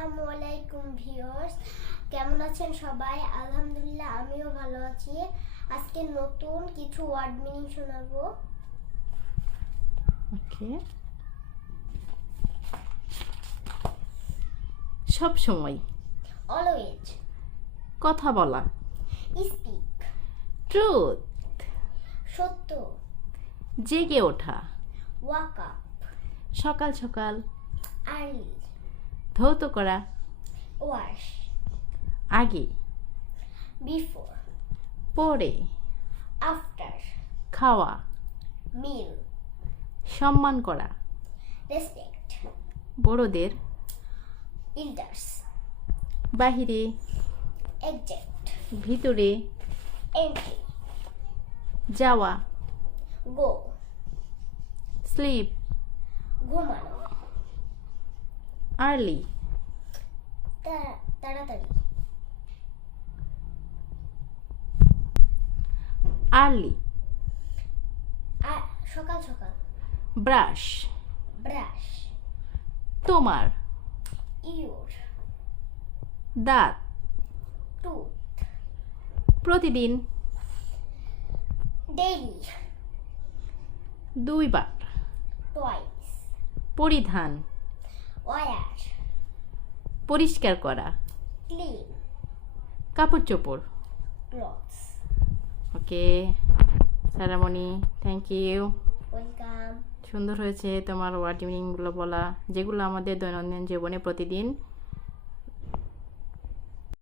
আসসালামু আলাইকুম ভিউয়ার্স। কেমন আছেন সবাই? আলহামদুলিল্লাহ আমিও ভালো আছি। আজকে নতুন কিছু ওয়ার্ড মিনিং শোনাবো। ওকে সব সময়। অলওয়েজ কথা বলা। স্পিক ট্রুথ সত্য। জেগে ওঠা। ওয়াক আপ সকাল সকাল। আর্লি ধৌত করা ওয়াশ। আগে। বিফোর। পরে। আফটার। খাওয়া। মিল। সম্মান করা। রেসপেক্ট। বড়দের। ইল্ডার্স। বাহিরে। এক্সেক্ট ভিতরে। এন্ট্রি। যাওয়া। গো। স্লিপ। ঘুমানো। আর্লি তাড়াতাড়ি। আর্লি সকাল সকাল। ব্রাশ ব্রাশ তোমার। ইউর দাঁত টুথ প্রতিদিন। ডেইলি দুইবার। টয়েস পরিধান। ওয়ার পরিষ্কার করা। ক্লিন কাপড় চোপড়। ক্লথস ওকে স্যারামণি থ্যাংক ইউ ওয়েলকাম সুন্দর হয়েছে তোমার ওয়ার্ড মিনিংগুলো বলা যেগুলো আমাদের দৈনন্দিন জীবনে প্রতিদিন